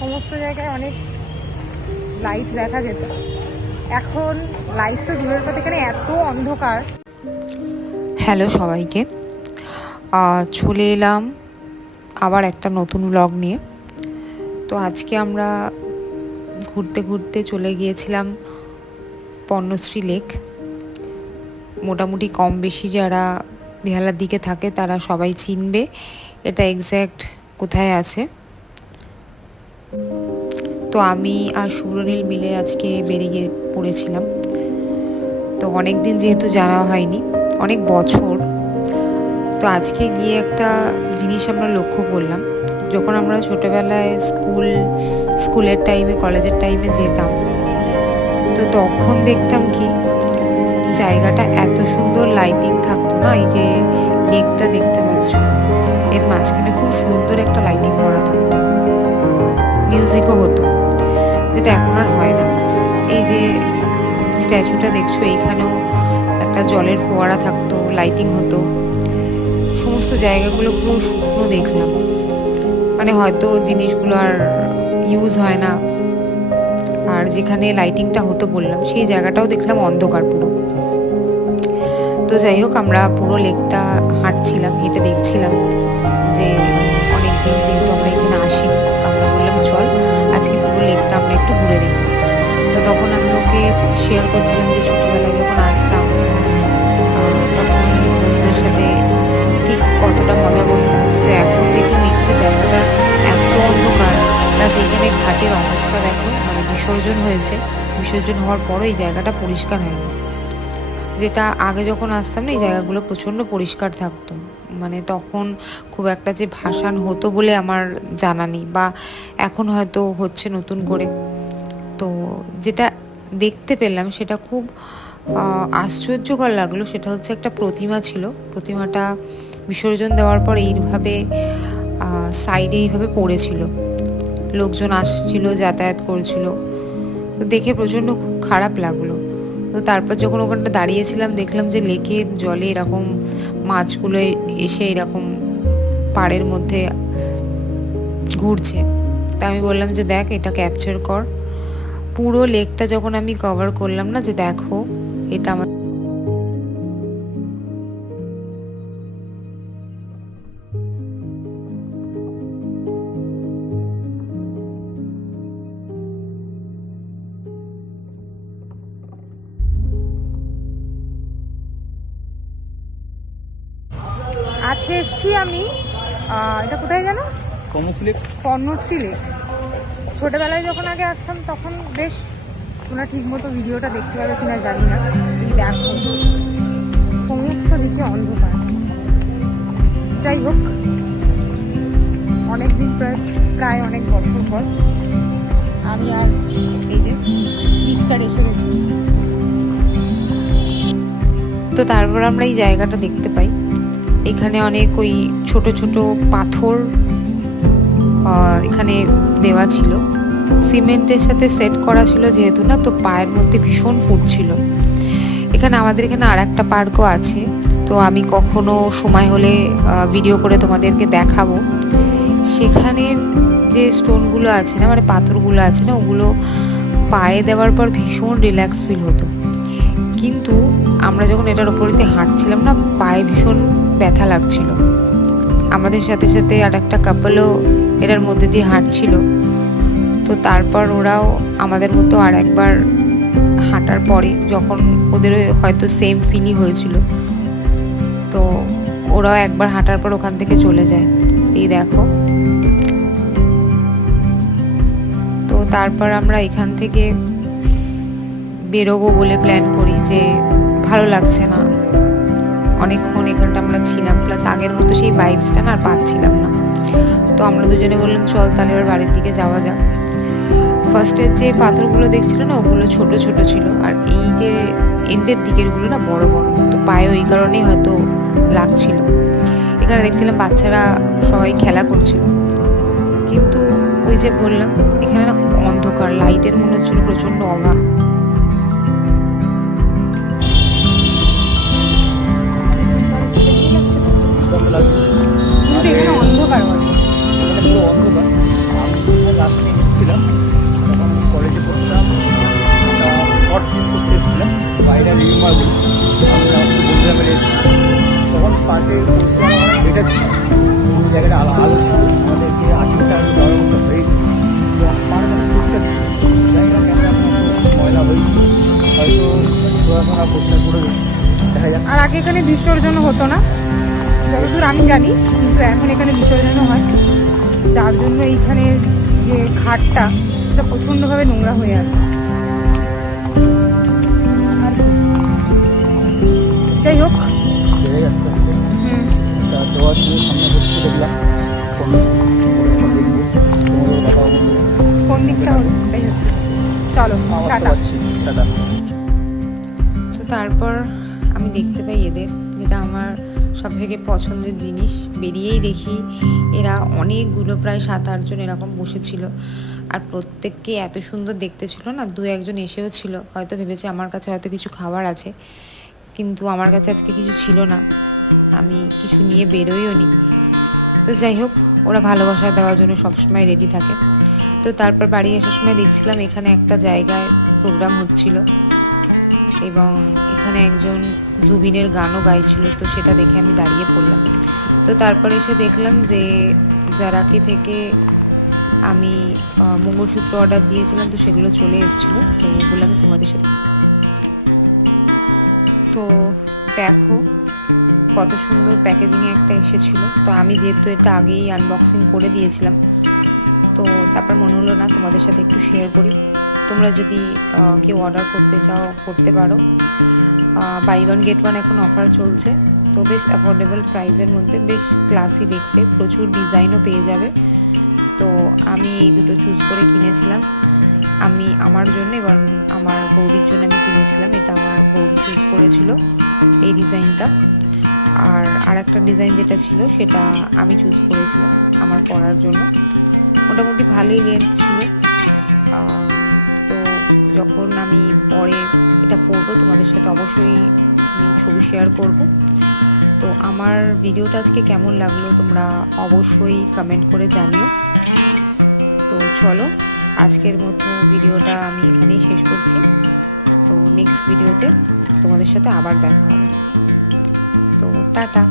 সমস্ত জায়গায় অনেক লাইট দেখা যেত, এখন লাইট তো দূরের কথা, এখানে এত অন্ধকার। হ্যালো সবাইকে, চলে এলাম আবার একটা নতুন ব্লগ নিয়ে। তো আজকে আমরা ঘুরতে ঘুরতে চলে গিয়েছিলাম পর্ণশ্রী লেক। মোটামুটি কম বেশি যারা বেহালার দিকে থাকে তারা সবাই চিনবে এটা এক্স্যাক্ট কোথায় আছে। তো আমি আর সুব্রনীল মিলে আজকে বেরিয়ে পড়েছিলাম। তো অনেক দিন যেহেতু জানা হয়নি, অনেক বছর, তো আজকে গিয়ে একটা জিনিস আমরা লক্ষ্য করলাম। যখন আমরা ছোটোবেলায় স্কুলের টাইমে, কলেজের টাইমে যেতাম, তো তখন দেখতাম কি জায়গাটা এত সুন্দর লাইটিং থাকতো না। এই যে লেকটা দেখতে পাচ্ছ, এর মাঝখানে খুব সুন্দর একটা লাইটিং করা থাকতো, মিউজিকও হতো, যেটা এখন আর হয় না। এই যে স্ট্যাচুটা দেখছো, এইখানেও একটা জলের ফোয়ারা থাকতো, লাইটিং হতো। সমস্ত জায়গাগুলো পুরো শুকনো দেখলাম, মানে হয়তো জিনিসগুলো আর ইউজ হয় না। আর যেখানে লাইটিংটা হতো বললাম, সেই জায়গাটাও দেখলাম অন্ধকার পুরো। তো যাই হোক, আমরা পুরো লেকটা হাঁটছিলাম, হেঁটে দেখছিলাম যে অনেকদিন যেহেতু আমরা এখানে আসিনি, তো আমরা বললাম চল আজকে পুরো লেকটা আমরা একটু ঘুরে দেখি। তো তখন আমি ওকে শেয়ার করছিলাম যে ছোটোবেলায় যখন আসতাম তখন বন্ধুদের সাথে ঠিক কতটা মজা করতাম। তো এখন দেখলাম এখানে জায়গাটা এত অন্ধকার, প্লাস এইখানে ঘাটের অবস্থা দেখো, মানে বিসর্জন হয়েছে, বিসর্জন হওয়ার পরও এই জায়গাটা পরিষ্কার হয়নি। যেটা আগে যখন আসতাম না, এই জায়গাগুলো প্রচণ্ড পরিষ্কার থাকতো, মানে তখন খুব একটা যে ভাসান হতো বলে আমার জানা নেই, বা এখন হয়তো হচ্ছে নতুন করে। তো যেটা দেখতে পেলাম সেটা খুব আশ্চর্যকর লাগলো। সেটা হচ্ছে একটা প্রতিমা ছিল, প্রতিমাটা বিসর্জন দেওয়ার পর এইভাবে সাইডে এইভাবে পড়েছিল, লোকজন আসছিল, যাতায়াত করছিল। তো দেখে প্রচণ্ড খুব খারাপ লাগলো। তো তারপর যখন ওখানটা দাঁড়িয়েছিলাম, দেখলাম যে লেকের জলে এরকম মাছগুলো এসে এরকম পাড়ের মধ্যে ঘুরছে। তা আমি বললাম যে দেখ, এটা ক্যাপচার কর। পুরো লেকটা যখন আমি কভার করলাম না, যে দেখো এটা আমার আজকে এসছি আমি, এটা কোথায় জানো, পর্ণশ্রী লেক। ছোটোবেলায় যখন আগে আসতাম তখন বেশ, তোমরা ঠিক মতো ভিডিওটা দেখতে পাবে কিনা জানি না। এই দেখো সমস্ত দিকে অন্ধকার। যাই হোক, অনেকদিন প্রায় অনেক বছর পর আমি আর এই যে পিসটার এসে গেছি। তো তারপর আমরা এই জায়গাটা দেখতে পাই। এখানে অনেক ওই ছোট ছোট পাথর এখানে দেওয়া ছিল, সিমেন্টের সাথে সেট করা ছিল যেহেতু না, তো পায়ের মধ্যে ভীষণ ফুটছিল। এখানে আমাদের এখানে আর একটা পার্কও আছে, তো আমি কখনো সময় হলে ভিডিও করে তোমাদেরকে দেখাবো। সেখানের যে স্টোনগুলো আছে না, মানে পাথরগুলো আছে না, ওগুলো পায়ে দেওয়ার পর ভীষণ রিল্যাক্স ফিল হতো। কিন্তু আমরা যখন এটার ওপর দিয়ে হাঁটছিলাম না, পায়ে ভীষণ ব্যথা লাগছিল। আমাদের সাথে সাথে আর একটা কাপলও এটার মধ্যে দিয়ে হাঁটছিল। তো তারপর ওরাও আমাদের মতো আর একবার হাঁটার পরে, যখন ওদের হয়তো সেম ফিলই হয়েছিল, তো ওরাও একবার হাঁটার পর ওখান থেকে চলে যায়। এই দেখো। তো তারপর আমরা এখান থেকে বেরোবো বলে প্ল্যান করি, যে ভালো লাগছে না, অনেকক্ষণ এখানটা আমরা ছিলাম, প্লাস আগের মতো সেই ভাইবসটা না আর পাচ্ছিলাম না। তো আমরা দুজনে বললাম চল তাহলে এবার বাড়ির দিকে যাওয়া যাক। ফার্স্টের যে পাথরগুলো দেখছিল না, ওগুলো ছোট ছোট ছিল, আর এই যে এন্ডের দিকেরগুলো না বড় বড়, তো পায়ে ওই কারণেই হয়তো লাগছিল। এখানে দেখছিলাম বাচ্চারা সবাই খেলা করছিল, কিন্তু ওই যে বললাম এখানে না খুব অন্ধকার, লাইটের মনে হচ্ছিল প্রচণ্ড অভাব। অন্ধকার আমরা পরিষ্কার করে দেখা যাক। আর আগে এখানে বিসর্জন হতো না যতদূর আমি জানি, কিন্তু এখন এখানে বিসর্জন হয়, যার জন্য এইখানে যে ঘাটটা সেটা প্রচণ্ডভাবে নোংরা হয়ে আছে। আর কি? যাই হোক, বেড়ে যাচ্ছে আজকে। তা দেওয়ার জন্য সামনে হচ্ছে দেখলাম তোমাদের কথা বলবো। কোন দিকটা হচ্ছে সেটাই হচ্ছে। চলো আসতে টাটা। পারছি, টাটা। তো তারপর আমি দেখতে পাই এদের, যেটা আমার সবথেকে পছন্দের জিনিস। বেরিয়েই দেখি এরা অনেকগুলো, প্রায় 7-8 জন এরকম বসেছিল। আর প্রত্যেককে এত সুন্দর দেখতে ছিল না, 2-1 জন এসেও ছিল, হয়তো ভেবেছে আমার কাছে হয়তো কিছু খাবার আছে, কিন্তু আমার কাছে আজকে কিছু ছিল না, আমি কিছু নিয়ে বেরোইও নি। তো যাই হোক, ওরা ভালোবাসা দেওয়ার জন্য সবসময় রেডি থাকে। তো তারপর বাড়ি আসার সময় দেখছিলাম এখানে একটা জায়গায় প্রোগ্রাম হচ্ছিল এবং এখানে একজন জুবিনের গানও গাইছিল, তো সেটা দেখে আমি দাঁড়িয়ে পড়লাম। তো তারপর এসে দেখলাম যে জারাকি থেকে আমি মঙ্গলসূত্র অর্ডার দিয়েছিলাম, তো সেগুলো চলে এসেছিলো, তো ওগুলো আমি তোমাদের সাথে। তো দেখো কত সুন্দর প্যাকেজিংয়ে একটা এসেছিলো। তো আমি যেহেতু এটা আগেই আনবক্সিং করে দিয়েছিলাম, তো তারপর মনে হলো না তোমাদের সাথে একটু শেয়ার করি। তোমরা যদি কেউ অর্ডার করতে চাও করতে পারো। বাই ওয়ান গেট ওয়ান এখন অফার চলছে, তো বেশ অ্যাফোর্ডেবল প্রাইসের মধ্যে, বেশ ক্লাসি দেখতে, প্রচুর ডিজাইনও পেয়ে যাবে। তো আমি এই দুটো চুজ করে কিনেছিলাম। আমি আমার জন্য এবং আমার বৌদির জন্য আমি কিনেছিলাম। এটা আমার বৌদি চুজ করেছিল এই ডিজাইনটা। আর একটা ডিজাইন যেটা ছিল সেটা আমি চুজ করেছিলাম আমার পরার জন্য। মোটামুটি ভালোই লেন্থ ছিল। তো যখন আমি পরে এটা পরবো তোমাদের সাথে অবশ্যই আমি ছবি শেয়ার করব। তো আমার ভিডিওটা আজকে কেমন লাগলো তোমরা অবশ্যই কমেন্ট করে জানিও। তো চলো, আজকের মতো ভিডিওটা আমি এখানেই শেষ করছি। তো নেক্সট ভিডিওতে তোমাদের সাথে আবার দেখা হবে। তো টাটা।